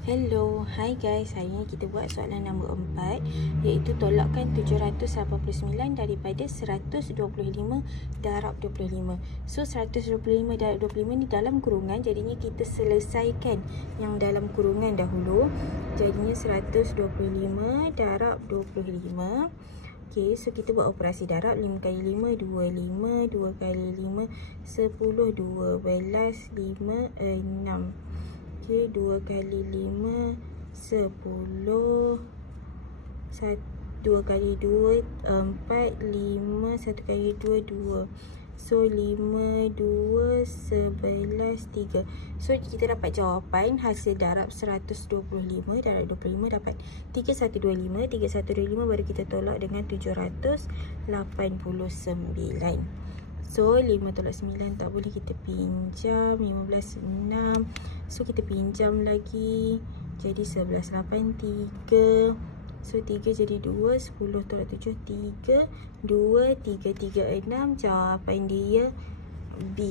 Hello, hi guys. Hari ni kita buat soalan nombor 4, iaitu tolakkan 789 daripada 125 darab 25. So 125 darab 25 ni dalam kurungan, jadinya kita selesaikan yang dalam kurungan dahulu. Jadinya 125 darab 25. Okay, so kita buat operasi darab. 5 kali 5, 25. 2 kali 5, 10. 12, 5, 6. Okay, 2 kali 5, 10. 2 kali 2, 4. 5, 1 kali 2, 2. So, 5, 2, 11, 3. So, kita dapat jawapan hasil darab 125 darab 25 dapat 3125. 3125 baru kita tolak dengan 789. So, 5 tolak 9 tak boleh, kita pinjam. 15, 6. So, kita pinjam lagi. Jadi, 11, 8, 3. So, 3 jadi 2. 10 tolak 7, 3. 2, 3, 3, 6. Jawapan dia B.